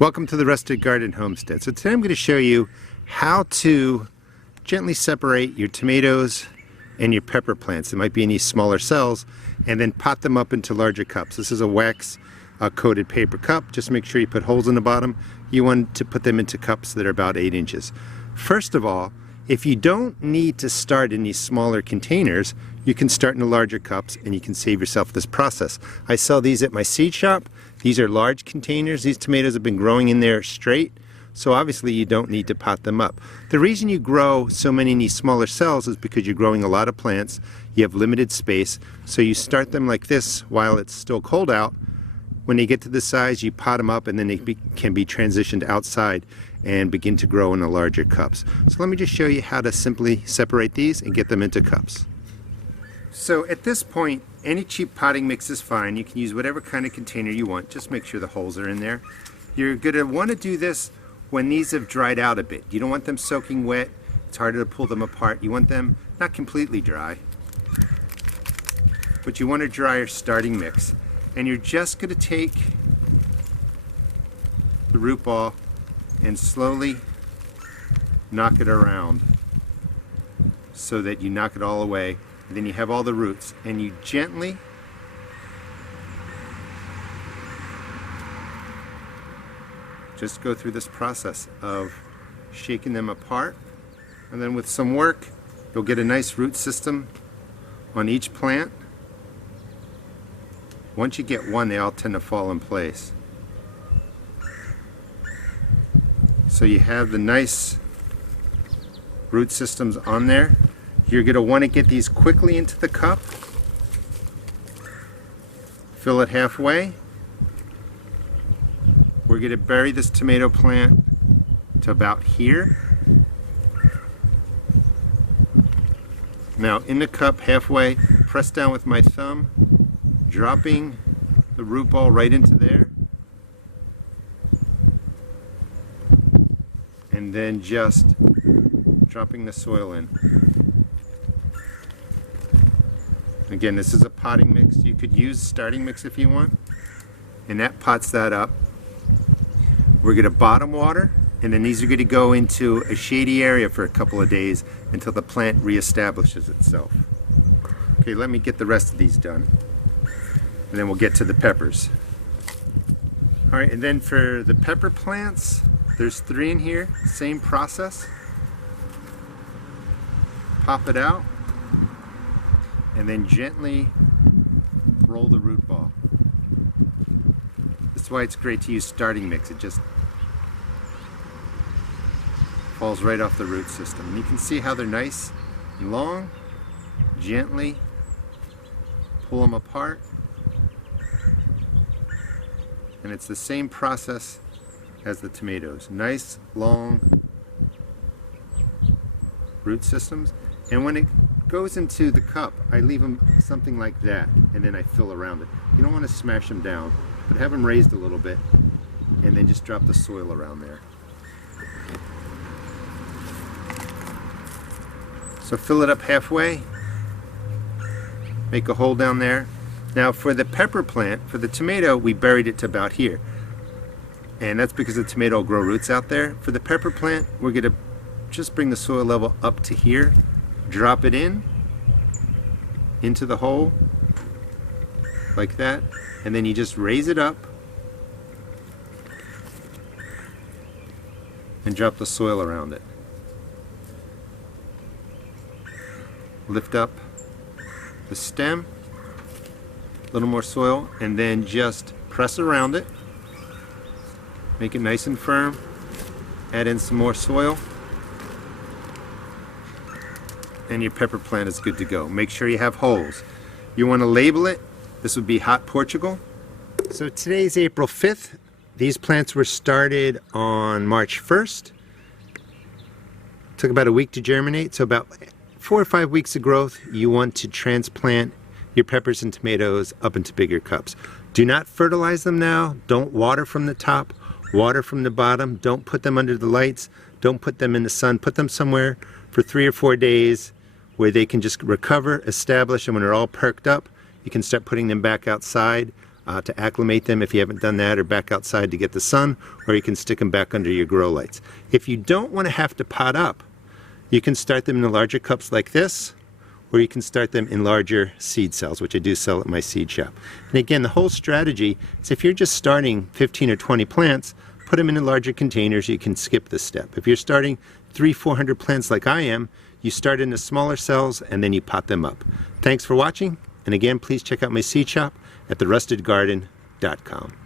Welcome to the Rusted Garden Homestead. So today I'm going to show you how to gently separate your tomatoes and your pepper plants. They might be in these smaller cells, and then pot them up into larger cups. This is a wax coated paper cup. Just make sure you put holes in the bottom. You want to put them into cups that are about 8 inches. First of all, if you don't need to start in these smaller containers, you can start in the larger cups and you can save yourself this process. I sell these at my seed shop. These are large containers. These tomatoes have been growing in there straight, so obviously you don't need to pot them up. The reason you grow so many in these smaller cells is because you're growing a lot of plants. You have limited space, so you start them like this while it's still cold out. When they get to this size, you pot them up, and then they can be transitioned outside and begin to grow in the larger cups. So let me just show you how to simply separate these and get them into cups. So at this point, any cheap potting mix is fine. You can use whatever kind of container you want. Just make sure the holes are in there. You're going to want to do this when these have dried out a bit. You don't want them soaking wet. It's harder to pull them apart. You want them not completely dry, but you want a drier starting mix. And you're just going to take the root ball and slowly knock it around so that you knock it all away. And then you have all the roots, and you gently just go through this process of shaking them apart, and then with some work you'll get a nice root system on each plant. Once you get one, they all tend to fall in place. So you have the nice root systems on there. You're going to want to get these quickly into the cup. Fill it halfway. We're going to bury this tomato plant to about here. Now in the cup halfway, press down with my thumb, dropping the root ball right into there. And then just dropping the soil in. Again, this is a potting mix. You could use starting mix if you want, and that pots that up. We're going to bottom water, and then these are going to go into a shady area for a couple of days until the plant reestablishes itself. Okay, let me get the rest of these done, and then we'll get to the peppers. All right, and then for the pepper plants, there's 3 in here, same process. Pop it out, and then gently roll the root ball. That's why it's great to use starting mix. It just falls right off the root system. And you can see how they're nice and long. Gently pull them apart. And it's the same process as the tomatoes. Nice, long root systems. And when it goes into the cup, I leave them something like that, and then I fill around it. You don't want to smash them down, but have them raised a little bit, and then just drop the soil around there. So fill it up halfway, make a hole down there. Now for the pepper plant, for the tomato, we buried it to about here, and that's because the tomato will grow roots out there. For the pepper plant, we're going to just bring the soil level up to here. Drop it into the hole like that, and then you just raise it up and drop the soil around it. Lift up the stem, a little more soil, and then just press around it. Make it nice and firm. Add in some more soil, and your pepper plant is good to go. Make sure you have holes. You want to label it. This would be Hot Portugal. So today's April 5th. These plants were started on March 1st. Took about a week to germinate, so about 4 or 5 weeks of growth. You want to transplant your peppers and tomatoes up into bigger cups. Do not fertilize them now. Don't water from the top. Water from the bottom. Don't put them under the lights. Don't put them in the sun. Put them somewhere for 3 or 4 days where they can just recover, establish, and when they're all perked up, you can start putting them back outside to acclimate them if you haven't done that, or back outside to get the sun, or you can stick them back under your grow lights. If you don't want to have to pot up, you can start them in the larger cups like this, or you can start them in larger seed cells, which I do sell at my seed shop. And again, the whole strategy is if you're just starting 15 or 20 plants, put them in the larger containers. You can skip this step. If you're starting 300-400 plants like I am, you start in the smaller cells and then you pot them up. Thanks for watching, and again, please check out my seed shop at therustedgarden.com.